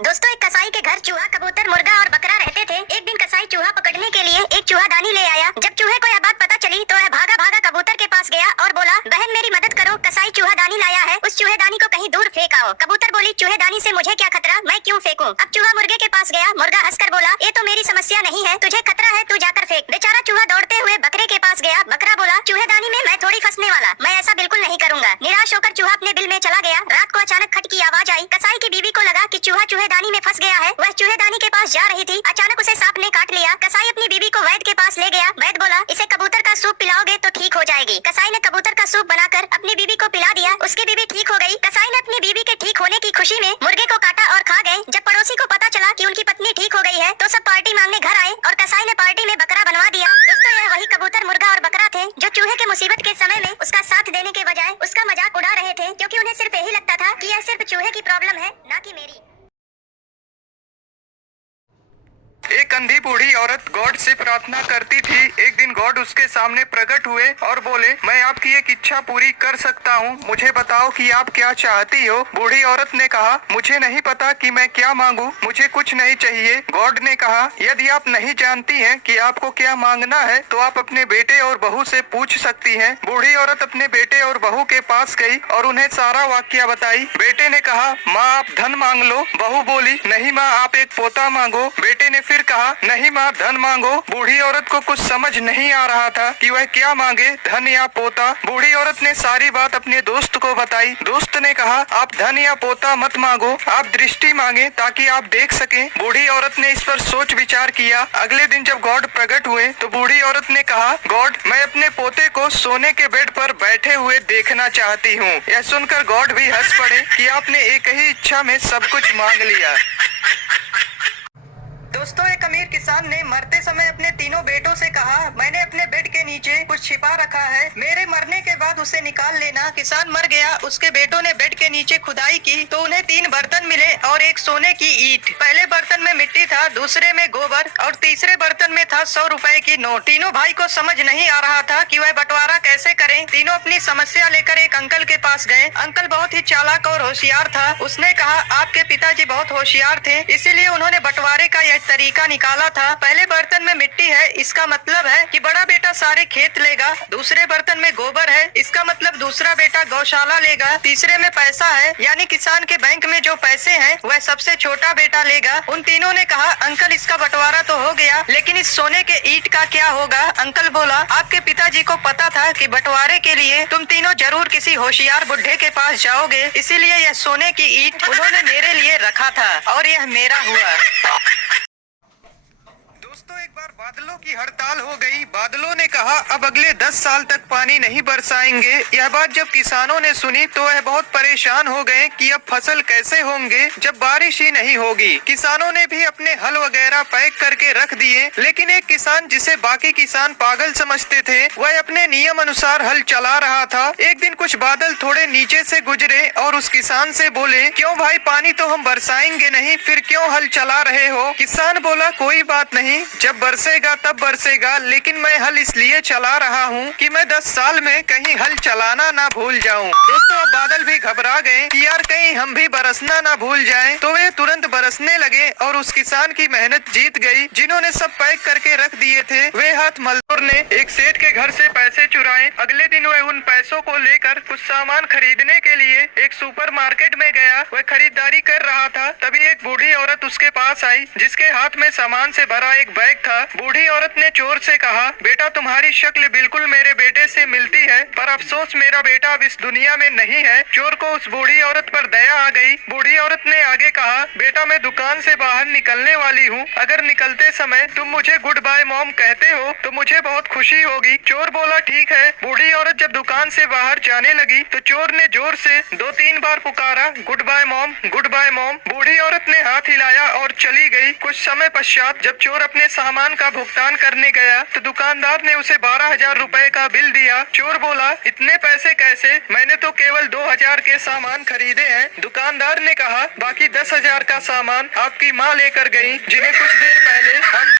दोस्तों, एक कसाई के घर चूहा, कबूतर, मुर्गा और बकरा रहते थे। एक दिन कसाई चूहा पकड़ने के लिए एक चूहादानी ले आया। जब चूहे को यह बात पता चली तो वह भागा भागा कबूतर के पास गया और बोला, बहन मेरी मदद करो, कसाई चूहादानी लाया है, उस चूहेदानी को कहीं दूर फेंक आओ। कबूतर बोली, चूहेदानी से मुझे क्या खतरा, मैं क्यों फेंकूं? अब चूहा मुर्गे के पास गया। मुर्गा हंसकर बोला, ये तो मेरी समस्या नहीं है, तुझे खतरा है, तू जाकर फेंक। बेचारा चूहा दौड़ते हुए बकरे के पास गया। बकरा बोला, चूहेदानी में मैं थोड़ी फंसने वाला, मैं ऐसा बिल्कुल नहीं करूंगा। निराश होकर चूहा अपने बिल में चला गया। रात को अचानक खट की आवाज आई। कसाई की बीवी को लगा कि चूहा चूहेदानी में फंस गया है। वह चूहेदानी के पास जा रही थी, अचानक उसे सांप ने काट लिया। कसाई अपनी बीवी को वैद्य के पास ले गया। वैद्य बोला, इसे कबूतर का सूप पिलाओगे तो ठीक हो जाएगी। कसाई ने कबूतर का सूप बनाकर अपनी बीवी को पिला दिया। उसकी बीवी ठीक हो गई। कसाई ने अपनी बीवी के ठीक होने की खुशी में मुर्गे को काटा और खा गए। जब पड़ोसी को पता चला कि उनकी पत्नी ठीक हो गई है तो सब पार्टी मांगने घर आए और कसाई ने पार्टी में बकरा बनवा दिया। दोस्तों, यह वही कबूतर, मुर्गा और बकरा थे जो चूहे के मुसीबत के समय में उसका साथ देने के बजाय उसका मजाक उड़ा रहे थे, क्योंकि उन्हें सिर्फ यही लगता था कि यह सिर्फ चूहे की प्रॉब्लम है, ना कि मेरी। एक अंधी बूढ़ी औरत गॉड से प्रार्थना करती थी। एक दिन गॉड उसके सामने प्रकट हुए और बोले, मैं आपकी एक इच्छा पूरी कर सकता हूँ, मुझे बताओ कि आप क्या चाहती हो। बूढ़ी औरत ने कहा, मुझे नहीं पता कि मैं क्या मांगू, मुझे कुछ नहीं चाहिए। गॉड ने कहा, यदि आप नहीं जानती हैं कि आपको क्या मांगना है तो आप अपने बेटे और बहू से पूछ सकती हैं। बूढ़ी औरत अपने बेटे और बहू के पास गई और उन्हें सारा वाक्य बताई। बेटे ने कहा, माँ आप धन मांग लो। बहू बोली, नहीं माँ आप एक पोता मांगो। बेटे ने फिर कहा, नहीं माँ धन मांगो। बूढ़ी औरत को कुछ समझ नहीं आ रहा था कि वह क्या मांगे, धन या पोता। बूढ़ी औरत ने सारी बात अपने दोस्त को बताई। दोस्त ने कहा, आप धन या पोता मत मांगो, आप दृष्टि मांगे ताकि आप देख सकें। बूढ़ी औरत ने इस पर सोच विचार किया। अगले दिन जब गॉड प्रकट हुए तो बूढ़ी औरत ने कहा, गॉड मैं अपने पोते को सोने के बेड पर बैठे हुए देखना चाहती हूँ। यह सुनकर गॉड भी हंस पड़े कि आपने एक ही इच्छा में सब कुछ मांग लिया। दोस्तों, एक अमीर किसान ने मरते समय अपने तीनों बेटों से कहा, मैंने अपने बेड के नीचे कुछ छिपा रखा है, मेरे मरने के बाद उसे निकाल लेना। किसान मर गया। उसके बेटों ने बेड के नीचे खुदाई की तो उन्हें 3 बर्तन मिले और एक सोने की ईंट। पहले बर्तन में मिट्टी था, दूसरे में गोबर और तीसरे बर्तन में था 100 रुपए की नोट। तीनों भाई को समझ नहीं आ रहा था कि वह बंटवारा कैसे करें। तीनों अपनी समस्या लेकर एक अंकल के पास गए। अंकल बहुत ही चालाक और होशियार था। उसने कहा, आपके पिताजी बहुत होशियार थे, इसीलिए उन्होंने बंटवारे का यह तरीका निकाला था। पहले बर्तन में मिट्टी है, इसका मतलब है कि बड़ा बेटा सारे खेत लेगा। दूसरे बर्तन में गोबर है, इसका मतलब दूसरा बेटा गौशाला लेगा। तीसरे में पैसा है, यानी किसान के बैंक में जो पैसे हैं वह सबसे छोटा बेटा लेगा। उन तीनों ने कहा, अंकल इसका बंटवारा तो हो गया, लेकिन इस सोने के ईंट का क्या होगा? अंकल बोला, आपके पिताजी को पता था कि बंटवारे के लिए तुम तीनों जरूर किसी होशियार बुढ़े के पास जाओगे, इसीलिए यह सोने की ईंट उन्होंने मेरे लिए रखा था और यह मेरा हुआ। दोस्तों, एक बार बादलों की हड़ताल हो गई। बादलों ने कहा, अब अगले 10 साल तक पानी नहीं बरसाएंगे। यह बात जब किसानों ने सुनी तो वह बहुत परेशान हो गए कि अब फसल कैसे होंगे जब बारिश ही नहीं होगी। किसानों ने भी अपने हल वगैरह पैक करके रख दिए, लेकिन एक किसान जिसे बाकी किसान पागल समझते थे वह अपने नियम अनुसार हल चला रहा था। एक दिन कुछ बादल थोड़े नीचे से गुजरे और उस किसान से बोले, क्यों भाई, पानी तो हम बरसाएंगे नहीं, फिर क्यों हल चला रहे हो? किसान बोला, कोई बात नहीं, जब बरसेगा तब बरसेगा, लेकिन मैं हल इसलिए चला रहा हूँ कि मैं 10 साल में कहीं हल चलाना ना भूल जाऊँ। दोस्तों, अब बादल भी घबरा गए कि यार कहीं हम भी बरसना ना भूल जाएं, तो वे तुरंत बरसने लगे और उस किसान की मेहनत जीत गई जिन्होंने सब पैक करके रख दिए थे। वे हाथ मजदूर ने एक सेठ के घर से पैसे चुराए। अगले दिन वह उन पैसों को लेकर कुछ सामान खरीदने के लिए एक सुपरमार्केट में गया। वह खरीदारी कर रहा था, तभी एक बूढ़ी औरत उसके पास आई जिसके हाथ में सामान से भरा एक बैग था। बूढ़ी औरत ने चोर से कहा, बेटा तुम्हारी शक्ल बिल्कुल मेरे बेटे से मिलती है, पर अफसोस मेरा बेटा अब इस दुनिया में नहीं है। चोर को उस बूढ़ी औरत पर दया आ गई। बूढ़ी औरत ने आगे कहा, बेटा मैं दुकान से बाहर निकलने वाली हूँ, अगर निकलते समय तुम मुझे गुड बाय मॉम कहते हो तो मुझे बहुत खुशी होगी। चोर बोला, ठीक है। बूढ़ी औरत जब दुकान से बाहर जाने लगी तो चोर ने जोर से 2-3 बार पुकारा, goodbye mom, goodbye mom. बूढ़ी औरत ने हाथ हिलाया और चली गई। कुछ समय पश्चात जब चोर अपने सामान का भुगतान करने गया तो दुकानदार ने उसे 12,000 रुपए का बिल दिया। चोर बोला, इतने पैसे कैसे, मैंने तो केवल 2,000 के सामान खरीदे हैं। दुकानदार ने कहा, बाकी 10,000 का सामान आपकी माँ लेकर गई, जिन्हें कुछ देर पहले